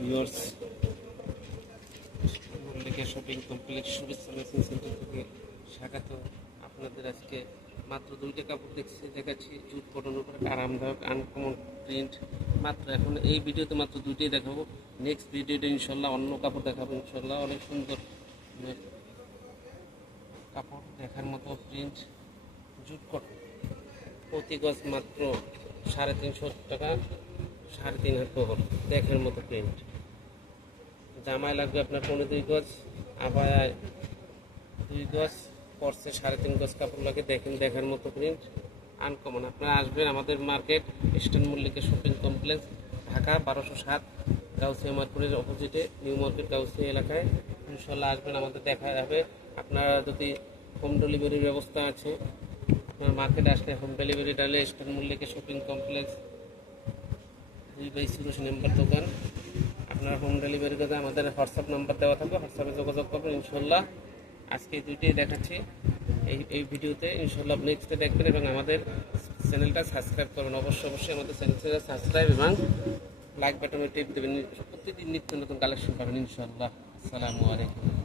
Viewers. Mallika shopping complex Shubhechha machine center থেকে। স্বাগত আপনাদের আজকে মাত্র দুইটা কাপড় দেখছি, দেখাচ্ছি জুট কটন উপরে আরামদায়ক আনকমন প্রিন্ট মাত্র এখন এই ভিডিওতে মাত্র দুইটাই দেখাবো। নেক্সট ভিডিওতে ইনশাল্লাহ অন্য কাপড় দেখাবো, ইনশাল্লাহ। অনেক সুন্দর কাপড় দেখার মতো প্রিন্ট জুট কটন। প্রতি গজ মাত্র সাড়ে তিনশো টাকা। সাড়ে তিন হাত বহর দেখার মতো প্রিন্ট জামায় লাগবে আপনার পনেরো দুই গজ আবায় দুই গজ পরসে সাড়ে তিন গজ কাপড় লাগে, দেখেন দেখার মতো প্রিন্ট আনকমন আপনারা আসবেন আমাদের market Eastern Mallika shopping complex Dhaka, বারোশো সাত, গাউসিয়া মার্কেটের অপোজিটে নিউ মার্কেট গাউসিয়া এলাকায়। ইনশাল্লাহ আসবেন, আমাদের দেখা যাবে আপনারা যদি হোম ডেলিভারির ব্যবস্থা আছে, আপনার মার্কেটে আসলে হোম ডেলিভারি ডালে ইস্টার্ন মল্লিকা শপিং কমপ্লেক্স দুই বাই সুরজ নাম্বার দোকান। আপনার হোম ডেলিভারি কাজে আমাদের হোয়াটসঅ্যাপ নাম্বার দেওয়া থাকবে হোয়াটসঅ্যাপে যোগাযোগ করবেন ইনশাল্লাহ আজকে দুইটাই দেখাচ্ছি। এই এই ভিডিওতে ইনশাল্লাহ নেক্সটে দেখবেন এবং আমাদের চ্যানেলটা সাবস্ক্রাইব করবেন। অবশ্যই অবশ্যই আমাদের চ্যানেলটা সাবস্ক্রাইব এবং লাইক বাটনে টিপ দেবেন। প্রতিদিন নিত্য নতুন কালেকশন পাবেন ইনশাল্লাহ আসসালামু আলাইকুম।